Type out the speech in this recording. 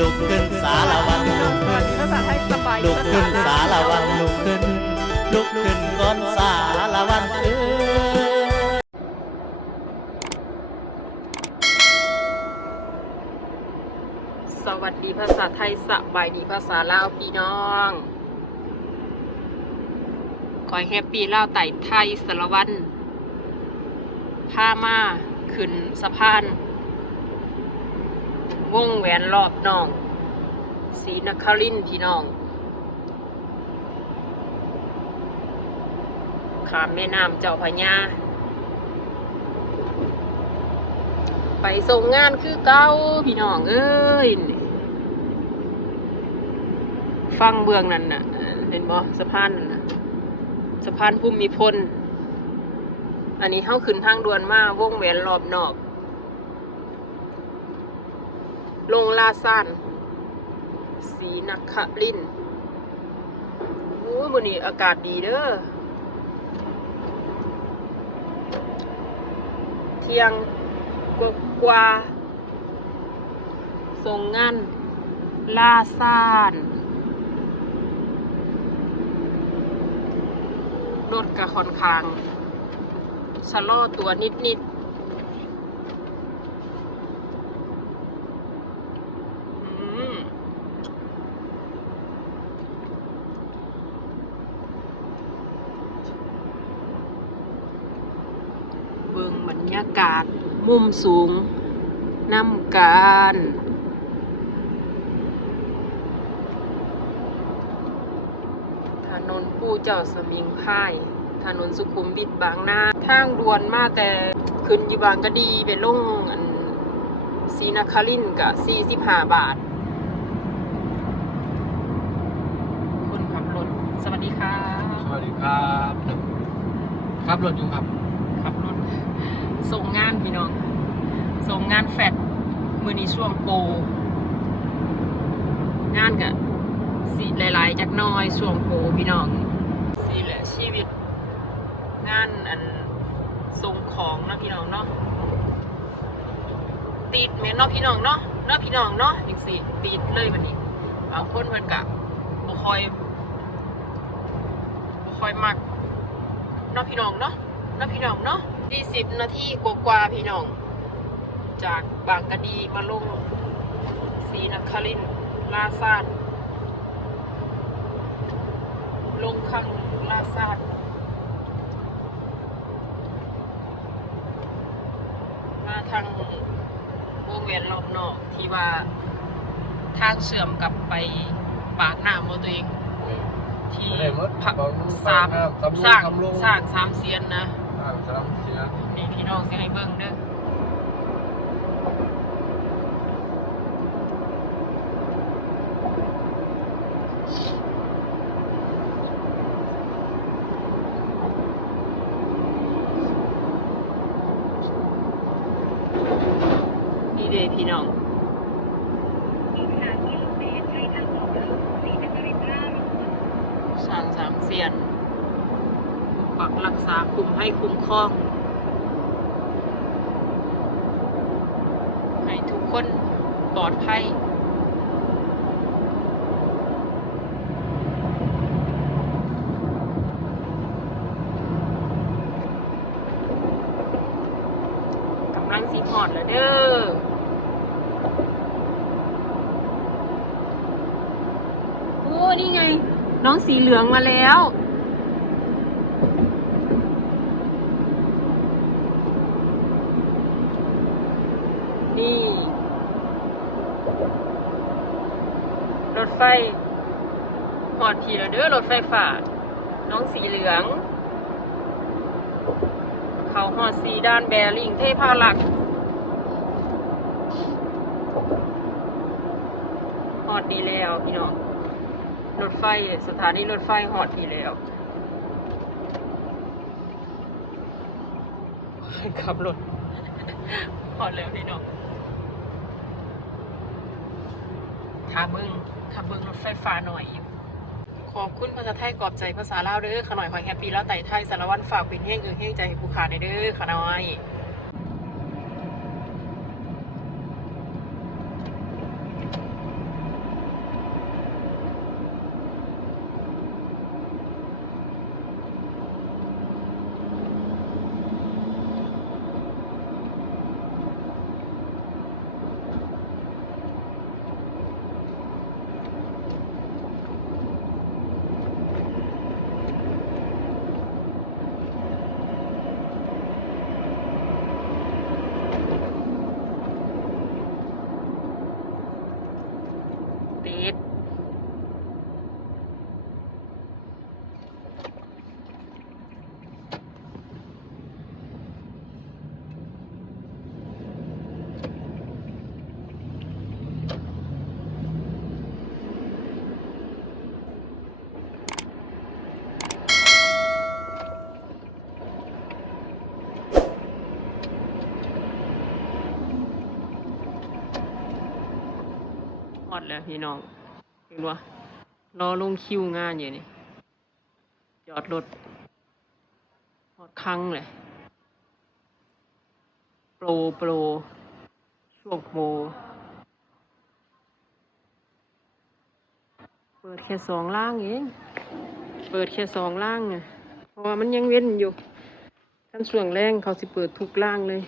ลุกขึ้นสารวันลุกสวัขึ้สนดีภาษาไทยสบายลุกขึ้นสารวันลุกขึ้น ลุกขึ้นก้อนสารวันเอ้ยสวัสดีภาษาไทยสบายดีภาษาลาวพี่น้องขอให้แฮปปี้ลาวไต่ไทยสารวันผ้ามาขึ้นสะพาน วงแหวนรอบน้องสีนครินพี่น้องขามแม่น้ำเจ้าพระยาไปส่งงานคือเก้าพี่น้องเอ้ยฟังเบืองนั่นน่ะเออเห็นบ่สะพานนั่นน่ะสะพานภูมิพล อันนี้เข้าขึ้นทางด่วนมาวงแหวนรอบนอก ลงลาซานสีนครินทร์โอ้ยมื้อนี้อากาศดีเด้อ เที่ยงกว่ากว่าส่งงานลาซานรถกระค่อนข้างชะลอตัวนิดนิดๆอืมเบิ่งบรรยากาศ มุมสูงนำการถนนผู้เจ้าสมิงพรายถนนสุขุมวิทบางนาทางด่วนมาแต่ขึ้นอยู่บางกะดีไปลงอันศรีนครินทร์กับ45บาท คนขับรถ สวัสดีค่ะ สวัสดีครับ ครับรถอยู่ครับขับรถ ส่งงานพี่น้อง ส่งงานแฟดมือนี้ช่วงโปรงานกะสีหลาย ๆ จากน้อยช่วงโปพี่น้องสีแหละชีวิต งานอันส่งของนาะพี่น้องเนาะติดแม่นเนาะพี่น้องเนาะเนาะพี่น้องเนาะจังสิติดเลยวันนี้บางคนเพิ่นกะบ่คอยบ่คอยมักเนาะพี่น้องเนาะเนาะพี่น้องเนาะ ที่สิบนาทีกว่าๆพี่น้อง จากบางกะดีมาลงศรีนครินทร์ลาซานลงข้างลาซานมาทางวงเวียนรอบนอกที่ว่าทางเชื่อมกลับไปปากน้ำของตัวเองที่ไม่ได้หมดพักบางสามทำลงสร้างทำลงสร้างสามเสียนนะสร้างสามเสียงนี่พี่น้องสิให้เบิ่งเด้อนี่เด้พี่น้องสร้างสามเสียน ปกปักรักษาคุมให้คุ้มครอง ให้ทุกคนปลอดภัยกำลังสีหอดแล้วเด้อโอ้นี่ไง น้องสีเหลืองมาแล้ว นี่ รถไฟหอดผีแล้วเด้อรถไฟฝ่าน้องสีเหลือง เขาหอดสีด้านแบริ่งเทพาลักหอดดีแล้วพี่น้องรถไฟสถานีรถไฟหอดดีแล้วขับรถหอดแล้วพี่น้องขาเบิงขาเบิงรถไฟฟ้าหน่อยขอบคุณภาษาไทยกรอบใจภาษาลาวเด้อขน่อยขอยแฮปปี้แล้วไต่ไทยสารวัตรฝากเป็นแห้งเอือแห้งใจให้ผู้ขาในอยเด้อขน่อย อดแล้วพี่น้องเห็นว่ารอลงคิวงานอยู่นี่จอดรถฮอดครั้งเลยโปรโปรช่วงโปรเปิดแค่สองล่างเอง เปิดแค่สองล่างไงเพราะว่ามันยังเว้นอยู่ท่านส่วงแรงเขาสิเปิดทุกล่างเลย